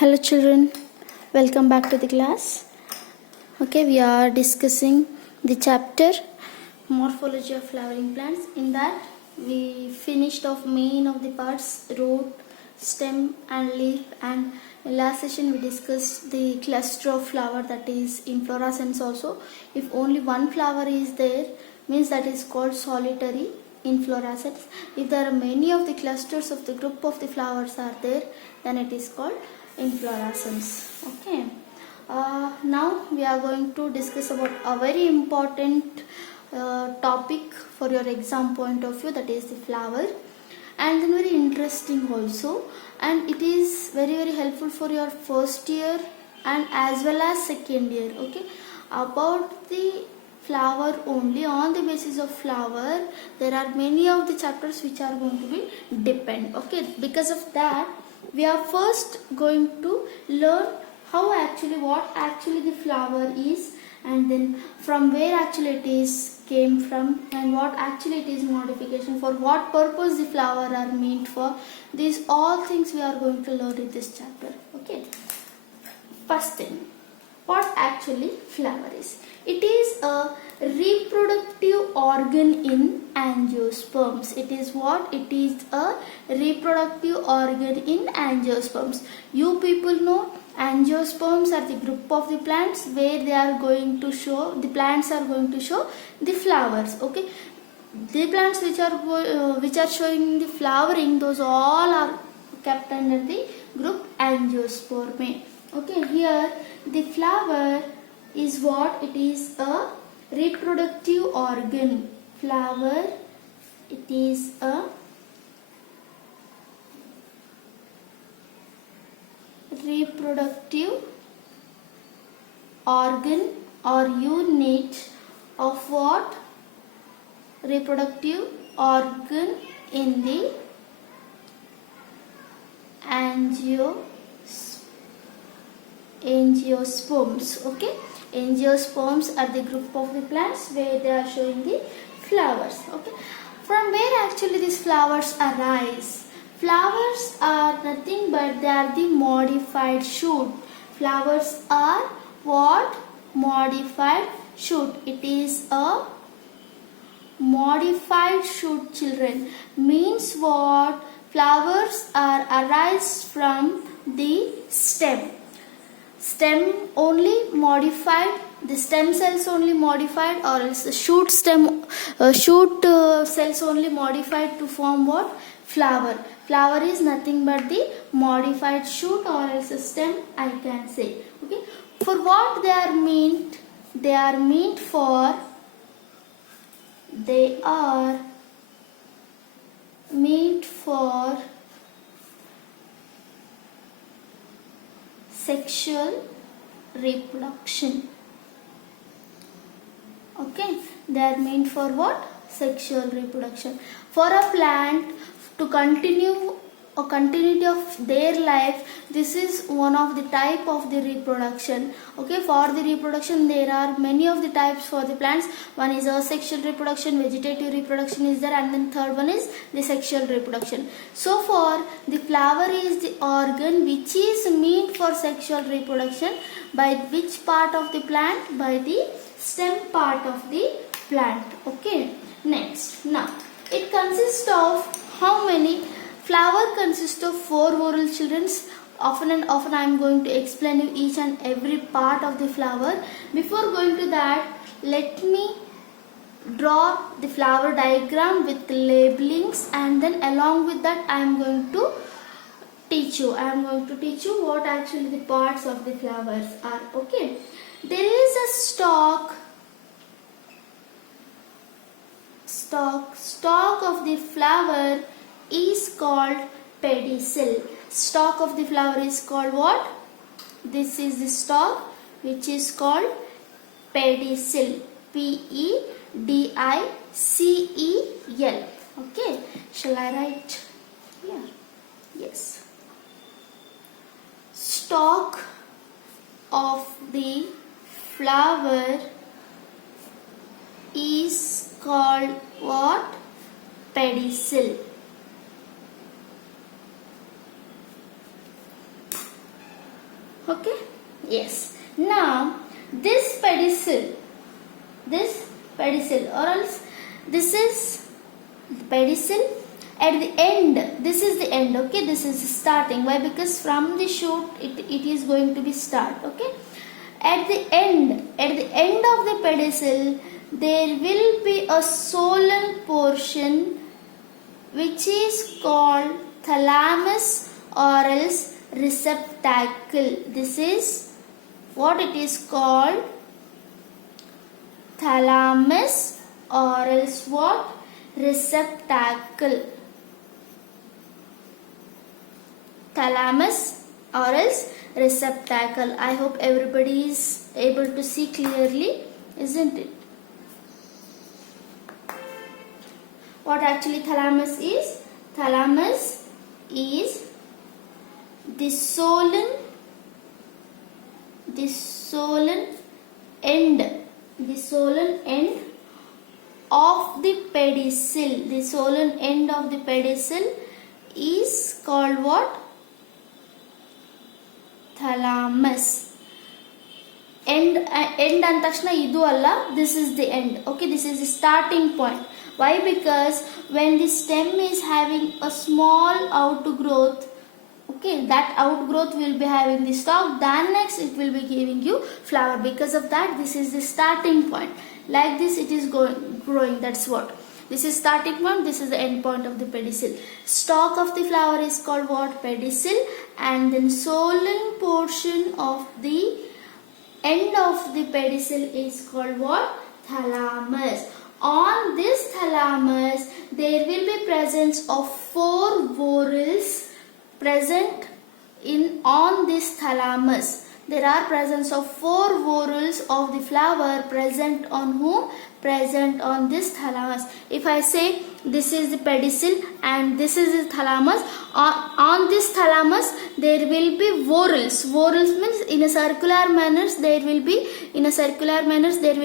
Hello children, welcome back to the class. Okay, we are discussing the chapter Morphology of Flowering Plants. In that we finished off main of the parts, root, stem and leaf, and in last session we discussed the cluster of flower, that is inflorescence also. If only one flower is there, means that is called solitary inflorescence. If there are many of the clusters of the group of the flowers are there, then it is called inflorescence. Okay, now we are going to discuss about a very important topic for your exam point of view, that is the flower, and then very interesting also, and it is very helpful for your first year and as well as second year. Okay, about the flower only, on the basis of flower there are many of the chapters which are going to be depend. Okay, because of that we are first going to learn what actually the flower is, and then from where actually it is came from, and what actually it is modification, for what purpose the flower are meant for. These all things we are going to learn in this chapter. Okay, first thing, what actually flower is. It is a reproductive organ in angiosperms. It is what? It is a reproductive organ in angiosperms. You people know angiosperms are the group of the plants where they are going to show, the plants are going to show the flowers. Okay, the plants which are showing the flowering, those all are kept under the group angiospermae. Okay, here the flower is what? It is a reproductive organ. Flower, it is a reproductive organ or unit of what? Reproductive organ in the angiosperms. Okay, angiosperms are the group of the plants where they are showing the flowers. Okay, from where actually these flowers arise? Flowers are nothing but they are the modified shoot. Flowers are what? Modified shoot. It is a modified shoot, children. Means what? Flowers are arise from the stem. Stem only modified, the stem cells only modified, or else the shoot cells only modified to form what? Flower. Flower is nothing but the modified shoot or else a stem, I can say. Okay, for what they are meant? They are meant for sexual reproduction. Okay, they are meant for what? Sexual reproduction. For a plant to continue a continuity of their life, this is one of the type of the reproduction. Okay, for the reproduction there are many of the types for the plants. One is asexual reproduction, vegetative reproduction is there, and then third one is the sexual reproduction. So for the flower is the organ which is meant for sexual reproduction. By which part of the plant? By the stem part of the plant. Okay, next, now it consists of how many? Flower consists of 4 whorl, children. Often and often I am going to explain you each and every part of the flower. Before going to that, let me draw the flower diagram with labelings, and then along with that I am going to teach you. I am going to teach you what actually the parts of the flowers are. Okay, there is a stalk of the flower is called pedicel. Stalk of the flower is called what? This is the stalk which is called pedicel. Pedicel. Okay, shall I write here? Yes. Stalk of the flower is called what? Pedicel. Okay, yes. Now this pedicel or else this is pedicel. At the end, this is the end. Okay, this is starting. Why? Because from the shoot it is going to be start. Okay, at the end of the pedicel there will be a solen portion which is called thalamus or else receptacle. This is what it is called, thalamus or else what, receptacle. Thalamus or else receptacle. I hope everybody is able to see clearly, isn't it? What actually thalamus is? Thalamus is the solen end of the pedicel. The solen end of the pedicel is called what? Thalamus. End and takshana idu alla, this is the end. Okay, this is the starting point. Why? Because when the stem is having a small outgrowth, okay, that outgrowth will be having the stalk, then next it will be giving you flower. Because of that, this is the starting point. Like this it is growing, that's what. This is starting point, this is the end point of the pedicel. Stalk of the flower is called what? Pedicel. And then solen portion of the end of the pedicel is called what? Thalamus. On this thalamus there will be presence of 4 whorls present on this thalamus. There are presence of 4 whorls of the flower present on whom? Present on this thalamus. If I say this is the pedicel and this is the thalamus, on this thalamus there will be whorls. Whorls means in a circular manner there will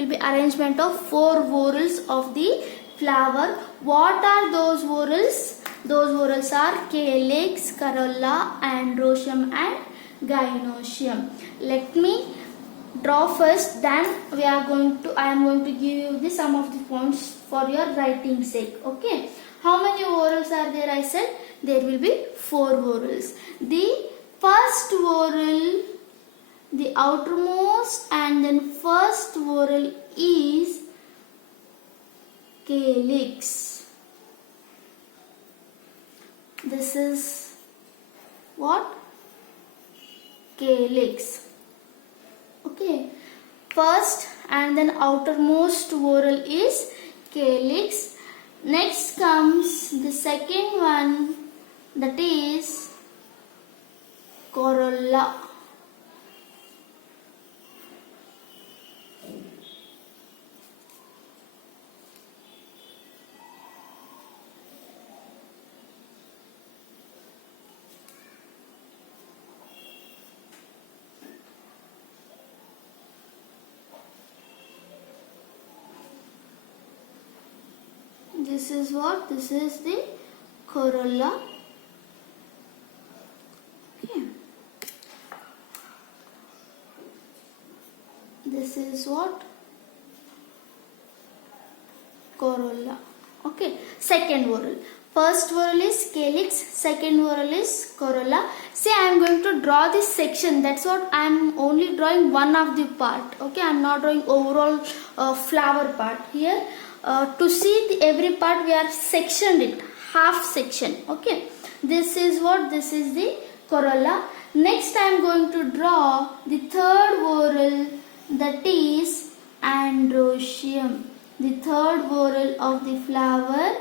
be arrangement of 4 whorls of the flower. What are those whorls? Those whorls are calyx, corolla, androecium and gynoecium. Let me draw first, then I am going to give you the sum of the points for your writing sake. Okay, how many whorls are there? I said there will be 4 whorls. The first whorl, the outermost and then first whorl is calyx. This is what? Calyx. Okay, first and then outermost whorl is calyx. Next comes the second one, that is corolla. This is what? This is the corolla. Okay. This is what? Corolla. Okay. Second whorl. First whorl is calyx, second whorl is corolla. See, I am going to draw this section. That's what I am only drawing one of the part. Okay, I am not drawing overall flower part here. To see every part we are sectioned it, half section. Okay, this is what? This is the corolla. Next I am going to draw the third whorl, that is androecium. The third whorl of the flower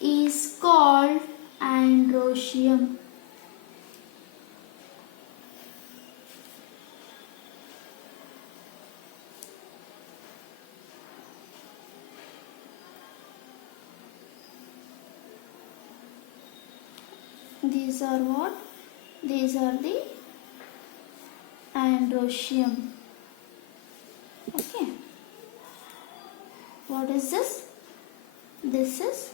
is called androecium. These are what? These are the androecium. Okay. What is this? This is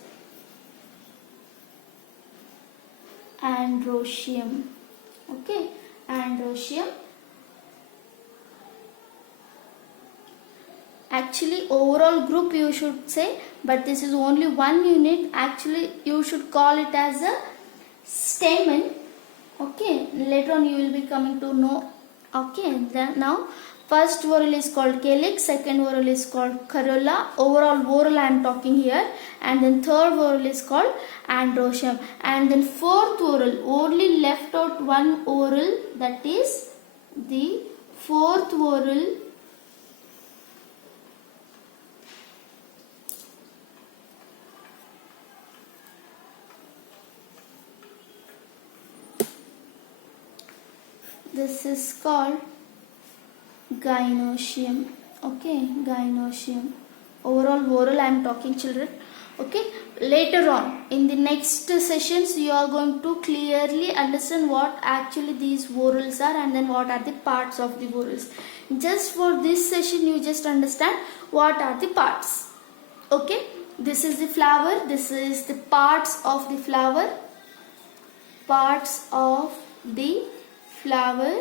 androecium. Okay, androecium. Actually overall group you should say, but this is only one unit. Actually you should call it as a stamen. Okay, later on you will be coming to know. Okay, then now first whorl is called calyx, second whorl is called corolla. Overall whorl I am talking here. And then third whorl is called androecium. And then fourth whorl, only left out one whorl, that is the fourth whorl. This is called gynoecium. Okay, gynoecium. Overall whorl I am talking, children. Okay, later on in the next sessions you are going to clearly understand what actually these whorls are and then what are the parts of the whorls. Just for this session you just understand what are the parts. Okay, this is the flower, this is the parts of the flower. Parts of the flower.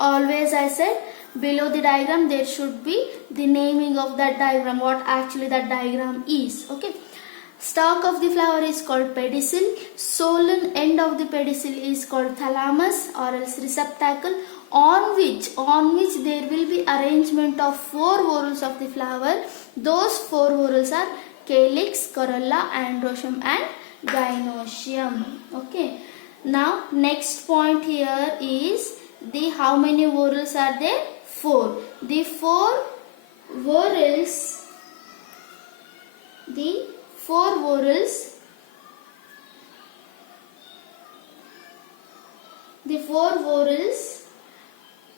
Always I said below the diagram there should be the naming of that diagram, what actually that diagram is. Okay, stalk of the flower is called pedicel. Solen end of the pedicel is called thalamus or else receptacle, on which there will be arrangement of four whorls of the flower. Those four whorls are calyx, corolla, androecium and gynoecium. Okay, now next point here is the how many whorls are there? 4. The four whorls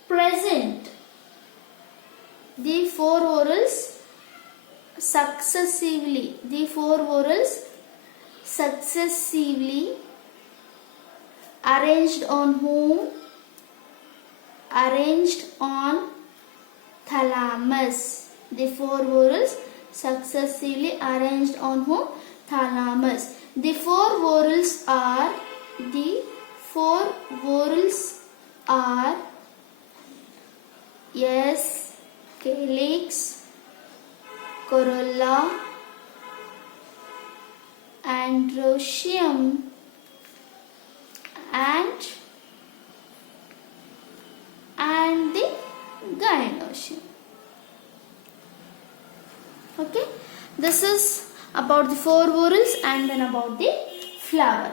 present. The four whorls successively. The four whorls successively arranged on whom? Arranged on thalamus. The four whorls successively arranged on whom? Thalamus. The four whorls are yes, calyx, corolla, androecium and the gynoecium. Okay, this is about the four whorls and then about the flower.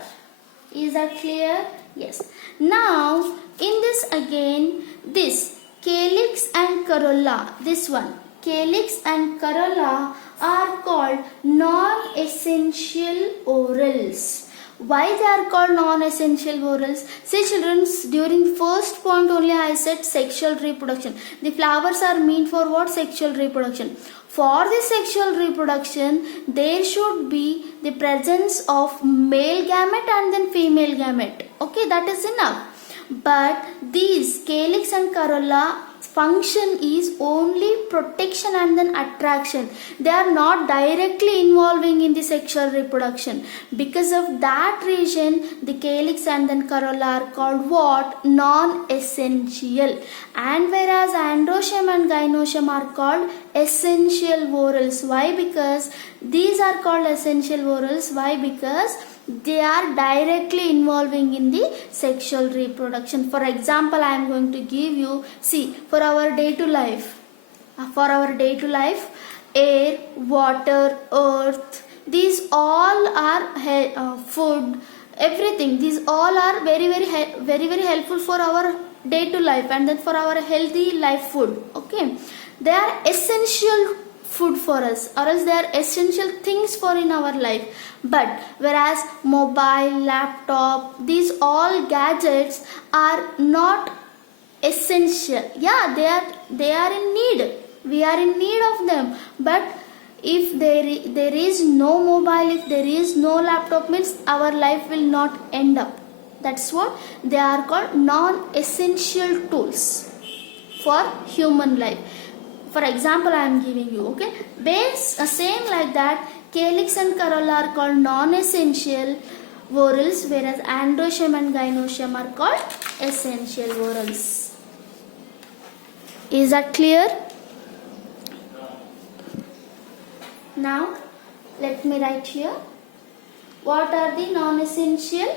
Is that clear? Yes. Now in this again, this calyx and corolla, this one calyx and corolla are called non-essential whorls. Why they are called non-essential whorls? See children, during first point only I said sexual reproduction. The flowers are meant for what? Sexual reproduction. For the sexual reproduction, there should be the presence of male gamete and then female gamete. Okay, that is enough. But these calyx and corolla function is only protection and then attraction. They are not directly involving in the sexual reproduction. Because of that reason, the calyx and then corolla are called what? Non-essential. And whereas androecium and gynoecium are called essential whorls. Why? Because these are called essential whorls. Why? Because they are directly involving in the sexual reproduction. For example, I am going to give you, see, for our day to life, air, water, earth, these all are food, everything. These all are very helpful for our day to life and then for our healthy life food. Okay, they are essential food for us, or else they are essential things for in our life. But whereas mobile, laptop, these all gadgets are not essential. Yeah, they are in need. We are in need of them. But if there is no mobile, if there is no laptop, means our life will not end up. That's what they are called, non-essential tools for human life. For example, I am giving you, okay, same like that, calyx and corolla are called non-essential whorls, whereas androecium and gynoecium are called essential whorls. Is that clear? Now let me write here. What are the non-essential?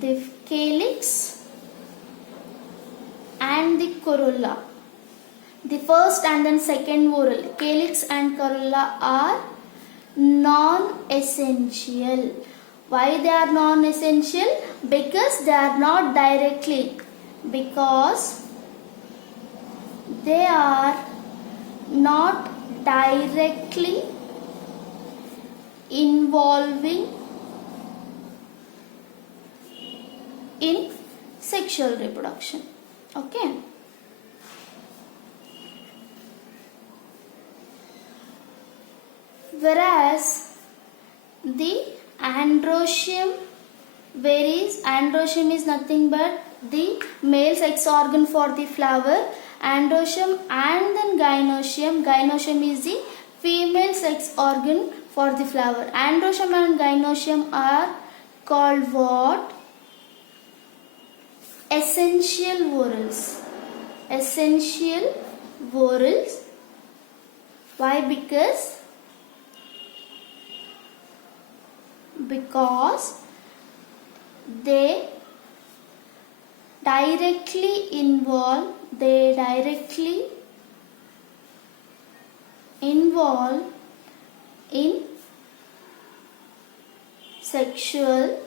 The calyx and the corolla. The first and then second whorl, calyx and corolla, are non-essential. Why they are non-essential? Because they are not directly. Because they are not directly involving in sexual reproduction. Okay. Whereas the androecium varies. Androecium is nothing but the male sex organ for the flower. Androecium and then gynoecium. Gynoecium is the female sex organ for the flower. Androecium and gynoecium are called what? Essential whorls. Essential whorls. Why? Because they directly involve in sexual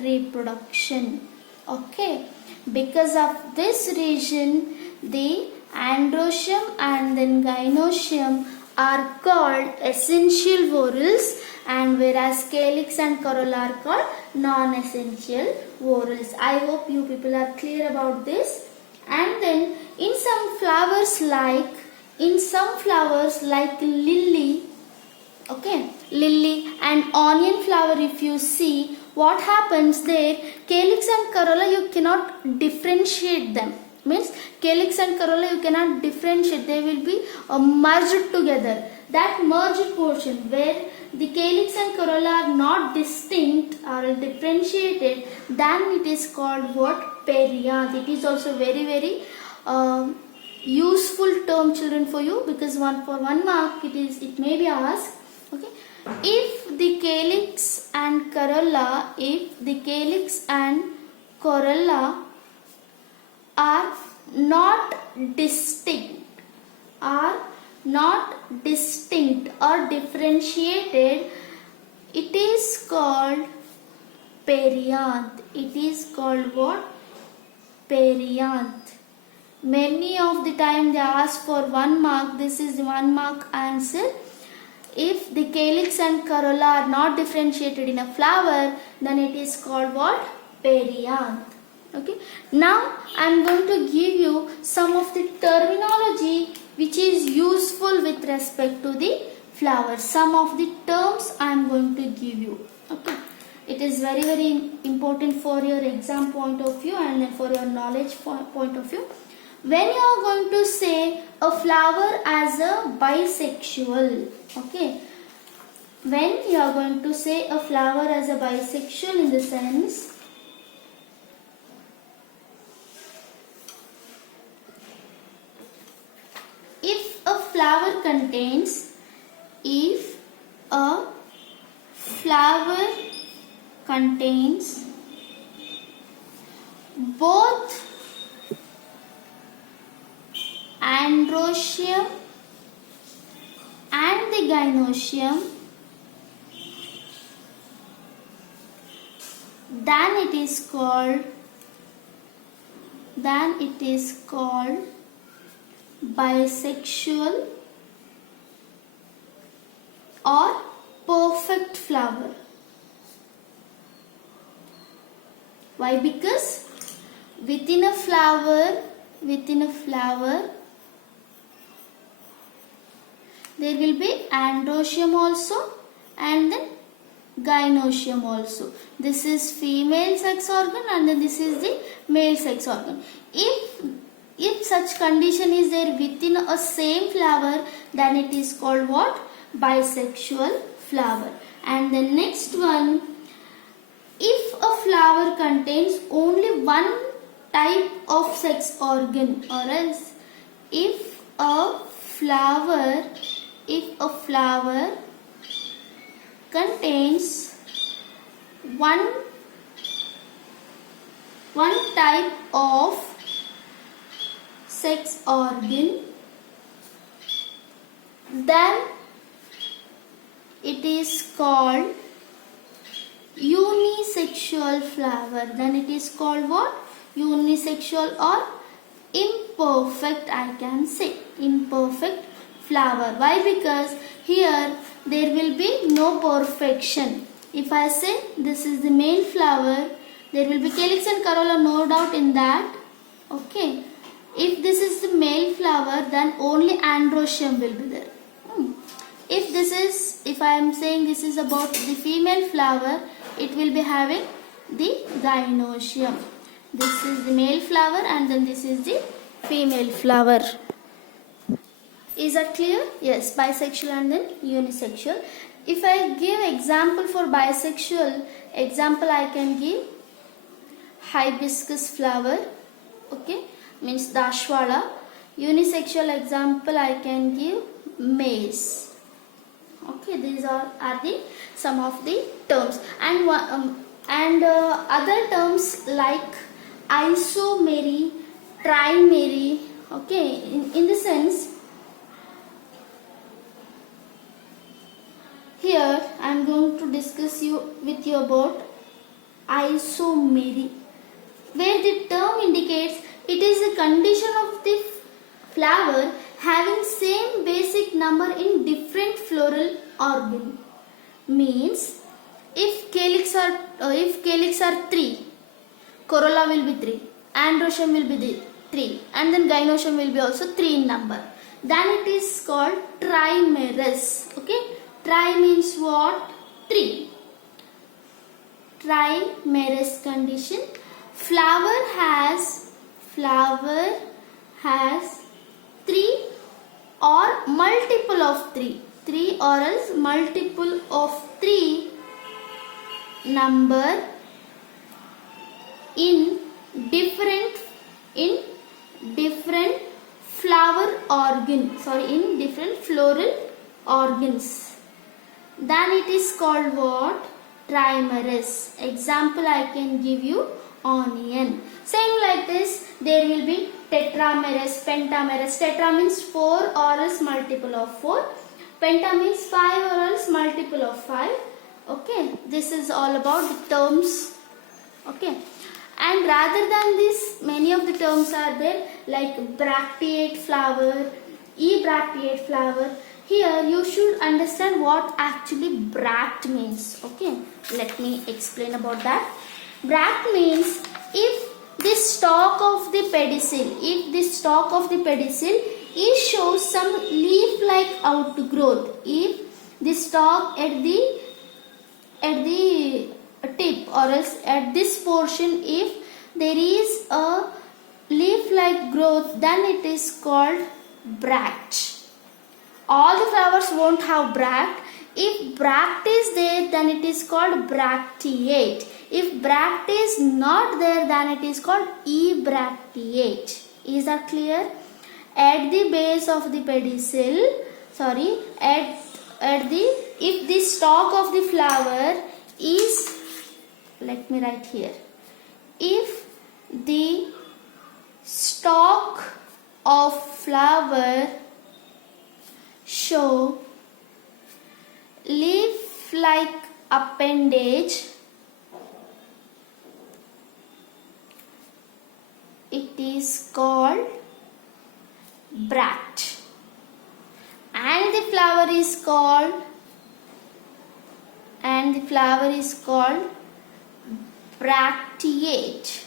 reproduction. Okay, because of this reason the androecium and then gynoecium are called essential whorls, and whereas calyx and corolla are called non-essential whorls. I hope you people are clear about this. And then in some flowers like lily, okay, lily and onion flower, if you see what happens there, calyx and corolla you cannot differentiate them. Means calyx and corolla you cannot differentiate, they will be merged together. That merged portion where the calyx and corolla are not distinct or differentiated, then it is called what? Perianth. It is also very useful term, children, for you, because for 1 mark it may be asked. Okay, if the calyx and corolla are not distinct or differentiated, it is called perianth. It is called what? Perianth. Many of the time they ask for 1 mark. This is the 1 mark answer. If the calyx and corolla are not differentiated in a flower, then it is called what? Perianth. Okay. Now I am going to give you some of the terminology which is useful with respect to the flower. Some of the terms I am going to give you. Okay. It is very important for your exam point of view and then for your knowledge point of view. When you are going to say a flower as a bisexual, okay, when you are going to say a flower as a bisexual, in the sense if a flower contains both androecium and the gynoecium, then it is called bisexual or perfect flower. Why? Because within a flower there will be androecium also and then gynoecium also. This is female sex organ and then this is the male sex organ. If such condition is there within a same flower, then it is called what? Bisexual flower. And the next one, if a flower contains only one type of sex organ, or else if a flower contains one type of sex organ, then it is called unisexual flower. Then it is called what? Unisexual or imperfect, I can say. Imperfect flower. Why? Because here there will be no perfection. If I say this is the male flower, there will be calyx and corolla, no doubt in that. Okay. If this is the male flower, then only androecium will be there. If I am saying this is about the female flower, it will be having the gynoecium. This is the male flower and then this is the female flower. Is that clear? Yes, bisexual and then unisexual. If I give example for bisexual, example I can give hibiscus flower, okay, means dashwala. Unisexual example I can give maize. Okay, these are the some of the terms, and other terms like isomery, trimery. Okay, in the sense, here I am going to discuss with you about isomery, where the term indicates it is a condition of the flower having same basic number in different floral organ. Means if calyx are 3, corolla will be 3, androecium will be 3, and then gynoecium will be also 3 in number. Then it is called trimerous. Okay, tri means what? 3. Trimerous condition. Flower has 3 or multiple of 3. 3 or else multiple of 3 number in different flower organ. In different floral organs. Then it is called what? Trimerous. Example I can give you onion. Same like this, there will be tetramerous, pentamerous. Tetra means 4 or else multiple of 4. Penta means 5 or else multiple of 5. Okay, this is all about the terms. Okay, and rather than this, many of the terms are there like bracteate flower, ebracteate flower. Here you should understand what actually bract means. Okay, let me explain about that. Bract means if the stalk of the pedicel, it shows some leaf-like outgrowth. If the stalk at the tip or else at this portion, if there is a leaf-like growth, then it is called bract. All the flowers won't have bract. If bract is there, then it is called bracteate. If bract is not there, then it is called ebracteate. Is that clear? At the base of the pedicel, if the stalk of the flower is, let me write here, if the stalk of flower show leaf-like appendage, it is called bract, and the flower is called bracteate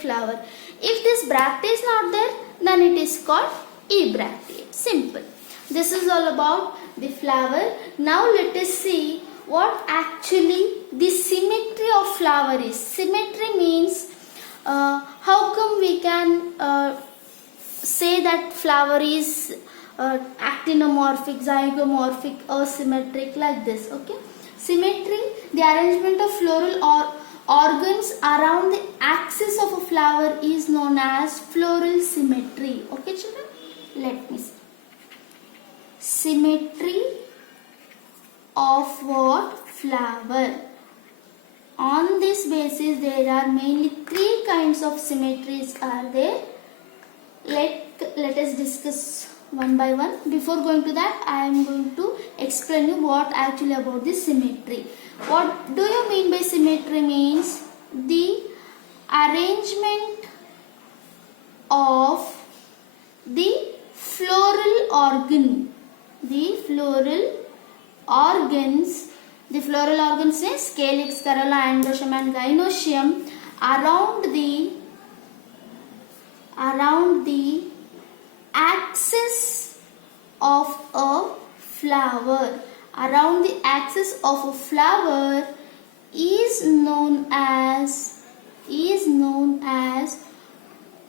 flower. If this bract is not there, then it is called ebracteate. Simple. This is all about the flower. Now let us see what actually the symmetry of flower is. Symmetry means how come we can say that flower is actinomorphic, zygomorphic, or symmetric, like this. Okay, symmetry, the arrangement of floral organs around the axis of a flower, is known as floral symmetry. Okay children, let me see. Symmetry of what? Flower. On this basis, there are mainly three kinds of symmetries are there. Let us discuss one by one. Before going to that, I am going to explain you what actually about this symmetry. What do you mean by symmetry? Means the arrangement of the floral organ. The floral organs. The floral organs is calyx, corolla, androecium and gynoecium around the axis of a flower. Around the axis of a flower is known as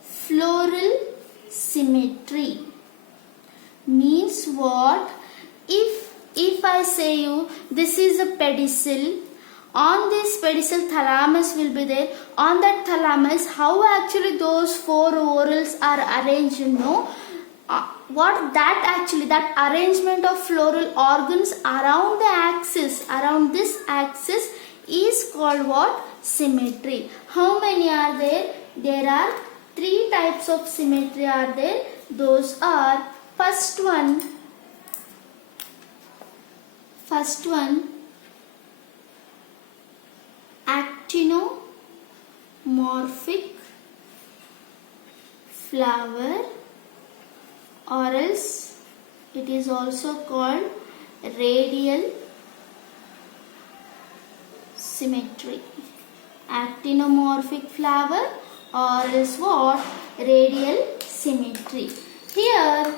floral symmetry. Means what? If I say you this is a pedicel, on this pedicel thalamus will be there. On that thalamus, how actually those four whorls are arranged, you know? What that arrangement of floral organs around the axis, around this axis is called what? Symmetry. How many are there? There are three types of symmetry are there. Those are first one actinomorphic flower, or else it is also called radial symmetry. Actinomorphic flower or else what? Radial symmetry. Here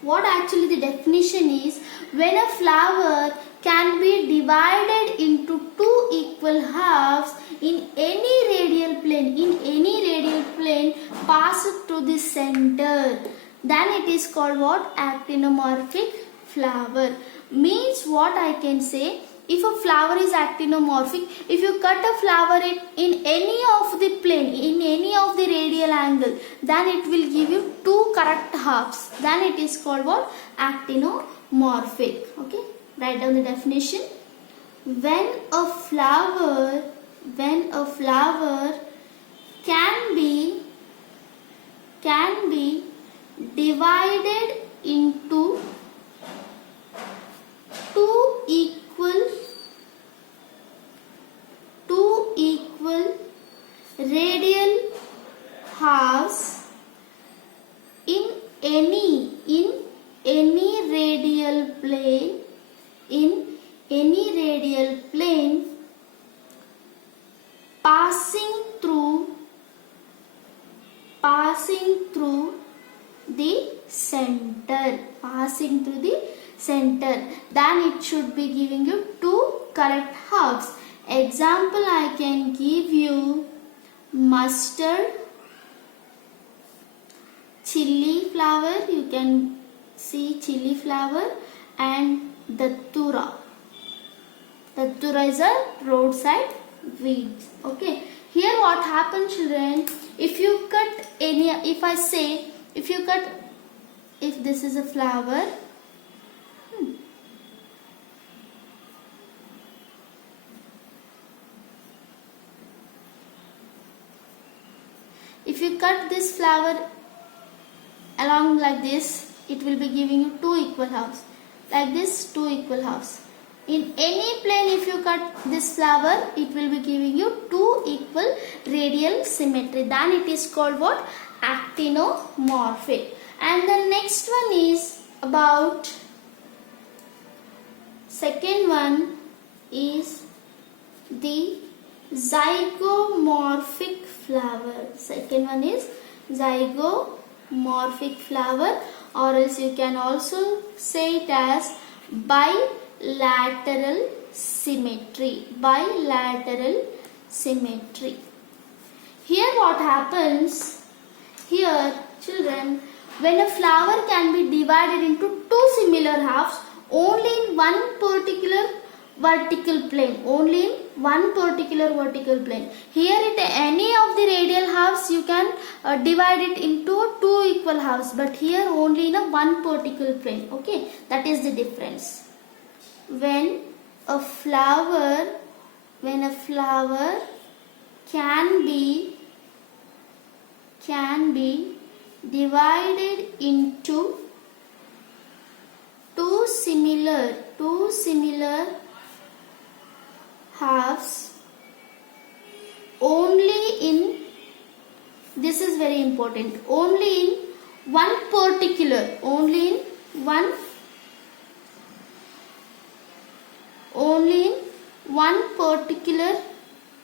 what actually the definition is, when a flower can be divided into two equal halves in any radial plane, pass it to the center, then it is called what? Actinomorphic flower. Means what I can say, if a flower is actinomorphic, if you cut a flower in any of the plane, in any of the radial angle, then it will give you two correct halves. Then it is called what? Actinomorphic. Okay, write down the definition. When a flower can be divided into two equal radial halves in any radial plane, passing through the center, then it should be giving you two correct halves. Example I can give you: mustard, chili flower, you can see chili flower, and datura. Datura is a roadside weed. Okay, here what happens, children, if you cut any, if this is a flower, if you cut this flower along like this, it will be giving you two equal halves. Like this, two equal halves. In any plane, if you cut this flower, it will be giving you two equal radial symmetry. Then it is called what? Actinomorphic. And the next one is about, second one is the zygomorphic flower. Second one is zygomorphic flower, or else you can also say it as bilateral symmetry. Bilateral symmetry. Here what happens? Here, children, when a flower can be divided into two similar halves only in one particular vertical plane, Here at any of the radial halves you can divide it into two equal halves, but here only in a one particular plane. Okay, that is the difference. when a flower can be divided into two similar halves only in, this is very important, only in one particular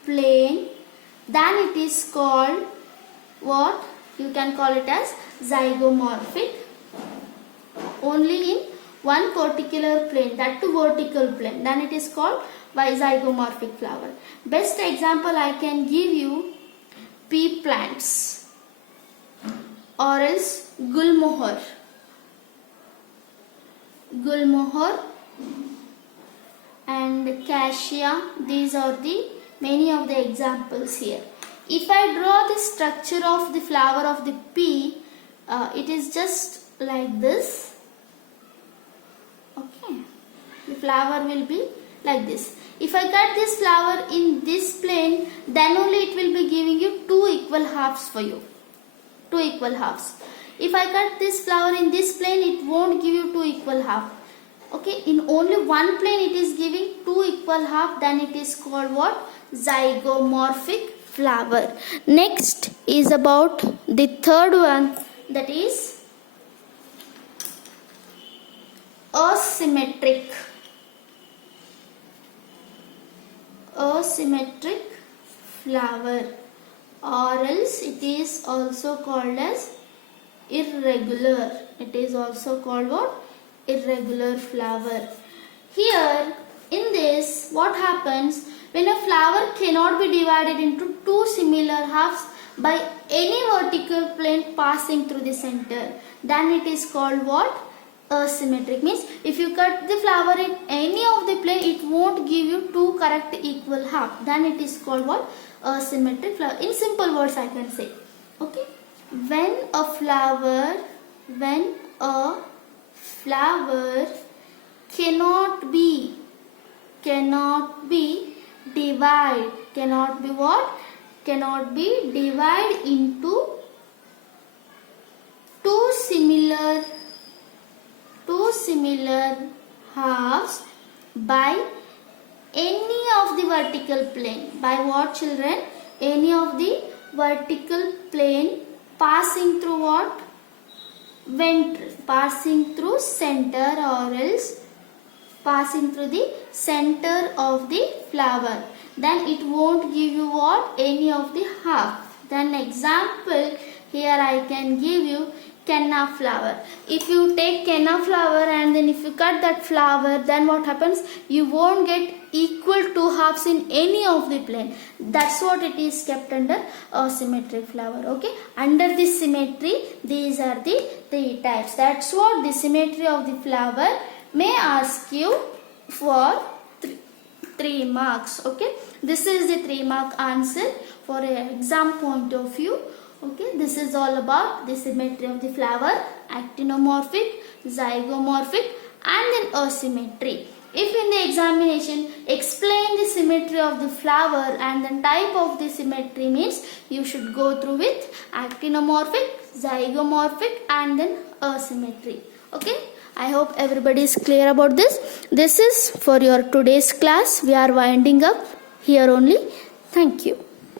plane, then it is called what? You can call it as zygomorphic. Only in one particular plane, that too vertical plane, then it is called zygomorphic flower. Best example I can give you pea plants or else gulmohar and cassia. These are the many of the examples here. If I draw the structure of the flower of the pea, it is just like this. Okay, the flower will be like this. If I cut this flower in this plane, then only it will be giving you two equal halves for you. Two equal halves. If I cut this flower in this plane, it won't give you two equal halves. Okay, in only one plane it is giving two equal half, then it is called what? Zygomorphic flower. Next is about the third one, that is asymmetric flower, or else it is also called as irregular. It is also called what? Irregular flower. Here in this, what happens when a flower cannot be divided into two similar halves by any vertical plane passing through the center, then it is called what? Asymmetric. Means if you cut the flower in any of the plane, it won't give you two correct equal half, then it is called what? Asymmetric flower. In simple words I can say. Okay, when a flower cannot be divided into two similar halves by any of the vertical plane. By what, children? Any of the vertical plane passing through what? Passing through center, or else passing through the center of the flower, then it won't give you what? Any of the half. Then example here I can give you canna flower. If you take canna flower and then if you cut that flower, then what happens? You won't get equal two halves in any of the plane. That's what it is kept under asymmetric flower. Okay, under this symmetry, these are the three types. That's what the symmetry of the flower may ask you for 3 marks. Okay, this is the 3-mark answer for an exam point of view. Okay, this is all about the symmetry of the flower, actinomorphic, zygomorphic, and then asymmetry. If in the examination explain the symmetry of the flower and then type of the symmetry, means you should go through with actinomorphic, zygomorphic, and then asymmetry. Okay, I hope everybody is clear about this. This is for your today's class. We are winding up here only. Thank you.